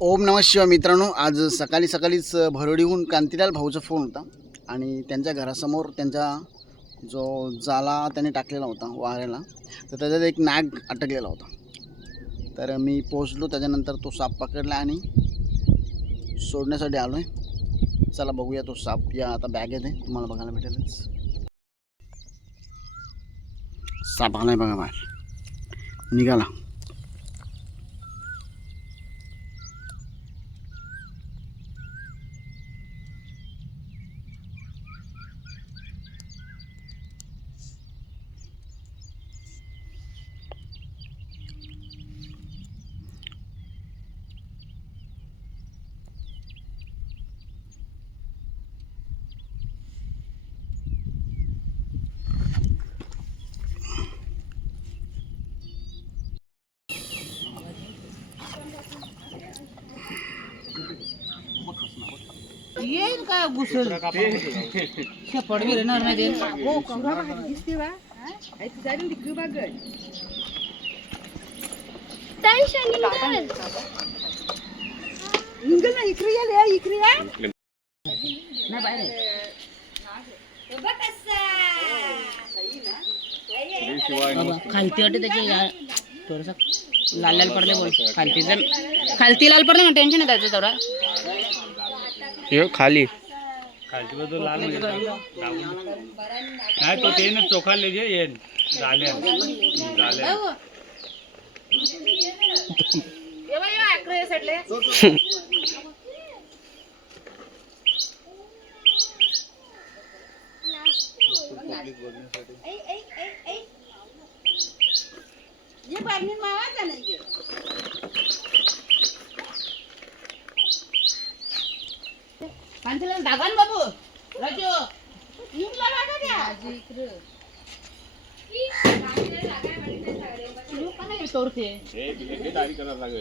ओम नमः शिवाय मित्रांनो आज सकाळी सकाळीच भरोडीहून कांतीलाल भाऊचा फोन होता आणि त्यांच्या घरासमोर त्यांचा जो जाला त्याने टाकलेला होता वाऱ्याला तर त्याच्यात एक नाग अटकलेला होता. तर मी पोचलो त्याच्यानंतर तो साप पकडला आणि सोडण्यासाठी आलो आहे चला बघूया तो साप या आता बॅगेत आहे तुम्हाला बघायला भेटेलच. साप आला आहे बघा बाहेर. निघाला. येईल काय घुसल शेपड विरणार नाही ते हो? कंगा भारी दिसते वा आई ती जाईल ती बागड इंगल ना इकडे या ले, इकडे या नाही बाहेर खालती वाटते त्याची या- थोडंसं लाल लाल पडले बोल। खालती जर खालती लाल पडले ना टेन्शन आहे त्याचं तेवढा खाली। खालची बाजू लाल म्हणजे नाही तो ते ना चोखा लेजे ये. झाल्या झाल्या ये बारणी मावाचा नाही కాంచలం దాగాను బాబు రాజు ఇంట్లో రాగానే నువ్వు కన్నా తోరుతే ఏ బిల్లు దారి కన్నా రాగా